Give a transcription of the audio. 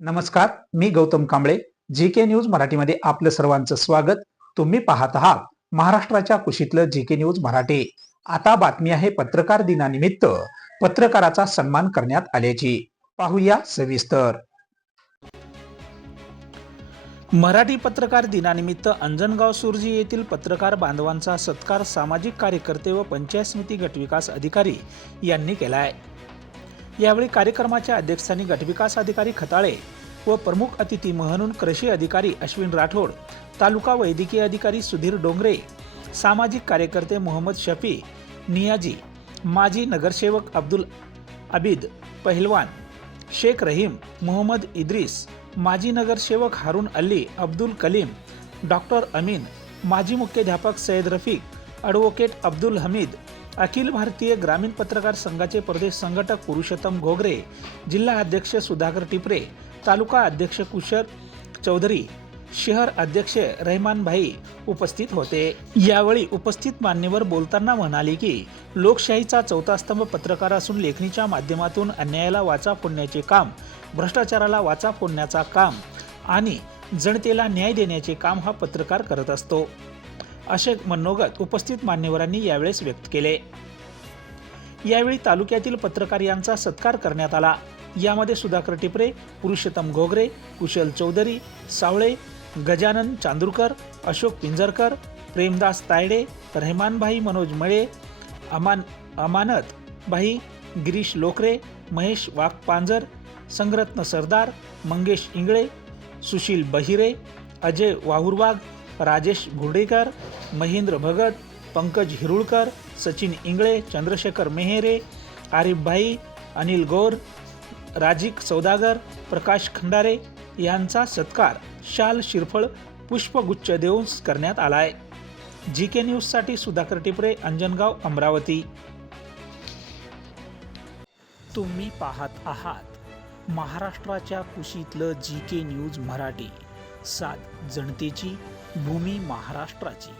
नमस्कार मी Gautam Kamble G K news मराठीमध्ये आपलं सर्वांचं स्वागत. तुम्ही पाहत आहात महाराष्ट्राच्या कुशीतलं जी के न्यूज मराठी. आता बातमी आहे पत्रकार दिनानिमित्त. पत्रकाराचा सन्मान करण्यात आल्याची. पाहूया सविस्तर. मराठी पत्रकार दिनानिमित्त अंजनगाव सुरजी येथील पत्रकार बांधवांचा सत्कार सामाजिक कार्यकर्ते व पंचायत समिती गटविकास अधिकारी यांनी केला आहे. यावेळी कार्यक्रमाच्या अध्यक्षस्थानी गटविकास अधिकारी खताळे व प्रमुख अतिथी म्हणून कृषी अधिकारी अश्विन राठोड तालुका वैद्यकीय अधिकारी सुधीर डोंगरे सामाजिक कार्यकर्ते मोहम्मद शफी नियाजी माजी नगरसेवक अब्दुल अबिद पहिलवान शेख रहीम मोहम्मद इद्रिस माजी नगरसेवक हारून अल्ली अब्दुल कलीम डॉक्टर अमीन माजी मुख्याध्यापक सय्यद रफीक ॲडव्होकेट अब्दुल हमीद अखिल भारतीय ग्रामीण पत्रकार संघाचे प्रदेश संघटक पुरुषोत्तम घोगरे जिल्हा अध्यक्ष सुधाकर टिपरे तालुका अध्यक्ष कुशर चौधरी शहर अध्यक्ष रहमान भाई उपस्थित होते. यावेळी उपस्थित मान्यवर बोलताना म्हणाले की लोकशाहीचा चौथा स्तंभ पत्रकार असून लेखणीच्या माध्यमातून अन्यायाला वाचा फोडण्याचे काम भ्रष्टाचाराला वाचा फोडण्याचा काम आणि जनतेला न्याय देण्याचे काम हा पत्रकार करत असतो. असे मनोगत उपस्थित मान्यवरांनी यावेळेस व्यक्त केले. यावेळी तालुक्यातील पत्रकार यांचा सत्कार करण्यात आला. यामध्ये सुधाकर टिपरे पुरुषोत्तम घोगरे कुशल चौधरी सावळे गजानन चांदूरकर अशोक पिंजरकर प्रेमदास तायडे रहमानभाई मनोज मळे अमान अमानत भाई गिरीश लोकरे महेश वाघपांजर संगरत्न सरदार मंगेश इंगळे सुशील बहिरे अजय वाहुरवाघ राजेश घुर्डेकर महेंद्र भगत पंकज हिरुळकर सचिन इंगळे चंद्रशेखर मेहेरे आरिफ भाई अनिल गौर राजिक सौदागर प्रकाश खंडारे यांचा सत्कार शाल शिरफळ पुष्पगुच्छ देऊन करण्यात आलाय. जी के न्यूजसाठी सुधाकर टिपरे अंजनगाव अमरावती. तुम्ही पाहत आहात महाराष्ट्राच्या कुशीतलं जी के न्यूज मराठी. सात जनतेची भूमी महाराष्ट्राची.